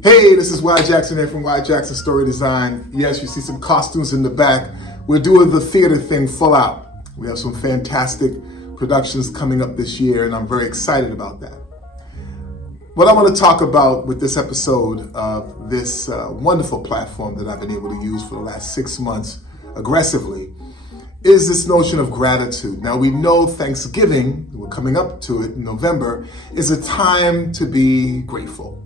Hey, this is Y Jackson here from Y Jackson Story Design. Yes, you see some costumes in the back. We're doing the theater thing full out. We have some fantastic productions coming up this year, and I'm very excited about that. What I want to talk about with this episode of this wonderful platform that I've been able to use for the last 6 months aggressively is this notion of gratitude. Now, we know Thanksgiving, we're coming up to it in November, is a time to be grateful.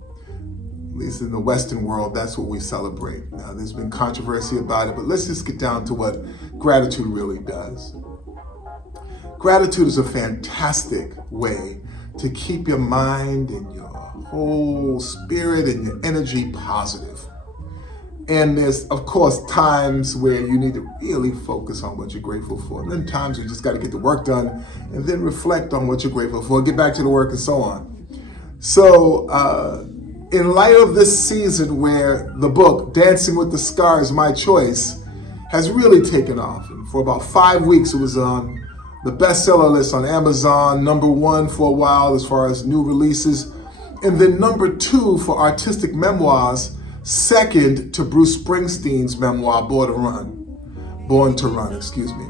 At least in the Western world, that's what we celebrate. Now, there's been controversy about it, but let's just get down to what gratitude really does. Gratitude is a fantastic way to keep your mind and your whole spirit and your energy positive. And there's, of course, times where you need to really focus on what you're grateful for. And then times you just got to get the work done and then reflect on what you're grateful for, get back to the work and so on. So, in light of this season where the book, Dancing with the Scars, My Choice, has really taken off. And for about 5 weeks, it was on the bestseller list on Amazon, #1 for a while as far as new releases, and then #2 for artistic memoirs, second to Bruce Springsteen's memoir, Born to Run, excuse me.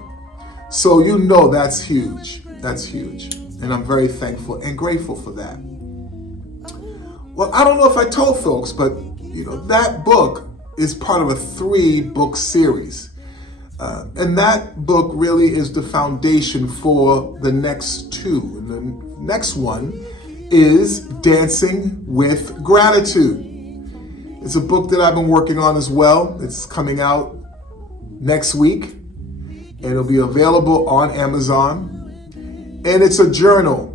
So you know that's huge. That's huge. And I'm very thankful and grateful for that. Well, I don't know if I told folks, but that book is part of a 3-book series. And that book really is the foundation for the next 2. And the next one is Dancing with Gratitude. It's a book that I've been working on as well. It's coming out next week, and it'll be available on Amazon. And it's a journal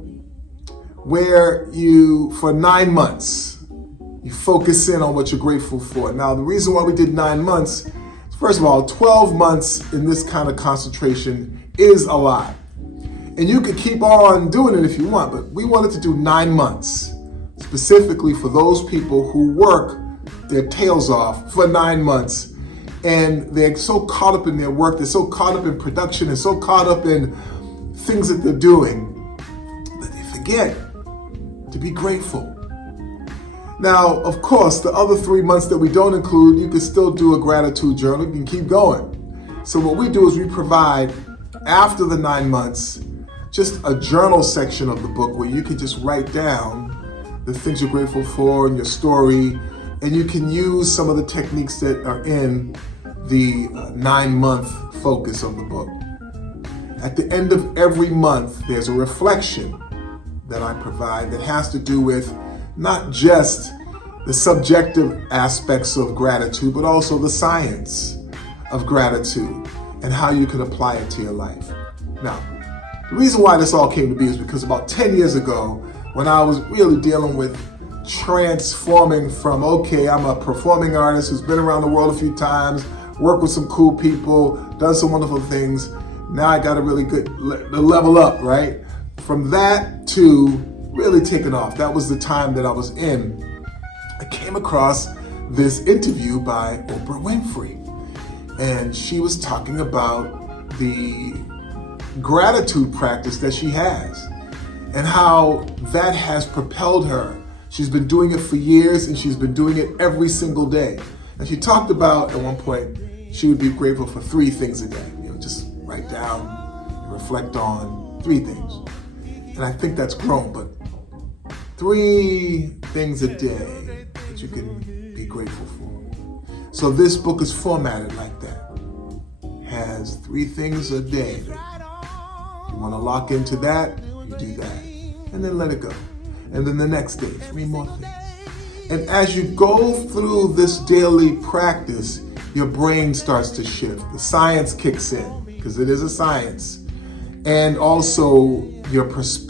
where you, for 9 months, you focus in on what you're grateful for. Now, the reason why we did 9 months, first of all, 12 months in this kind of concentration is a lot. And you could keep on doing it if you want, but we wanted to do 9 months, specifically for those people who work their tails off for 9 months. And they're so caught up in their work, they're so caught up in production, they're so caught up in things that they're doing that they forget to be grateful. Now, of course, the other 3 months that we don't include, you can still do a gratitude journal. You can keep going. So what we do is we provide, after the 9 months, just a journal section of the book where you can just write down the things you're grateful for in your story, and you can use some of the techniques that are in the 9-month focus of the book. At the end of every month, there's a reflection that I provide that has to do with not just the subjective aspects of gratitude, but also the science of gratitude and how you can apply it to your life. Now, the reason why this all came to be is because about 10 years ago, when I was really dealing with transforming from, okay, I'm a performing artist who's been around the world a few times, worked with some cool people, done some wonderful things. Now I got to really level up, right? From that to really taking off, that was the time that I was in. I came across this interview by Oprah Winfrey, and she was talking about the gratitude practice that she has and how that has propelled her. She's been doing it for years, and she's been doing it every single day. And she talked about, at one point, she would be grateful for 3 things a day. Just write down and reflect on 3 things. And I think that's grown, but 3 things a day that you can be grateful for. So this book is formatted like that. Has 3 things a day. You want to lock into that, you do that. And then let it go. And then the next day, 3 more things. And as you go through this daily practice, your brain starts to shift. The science kicks in, because it is a science. And also your perspective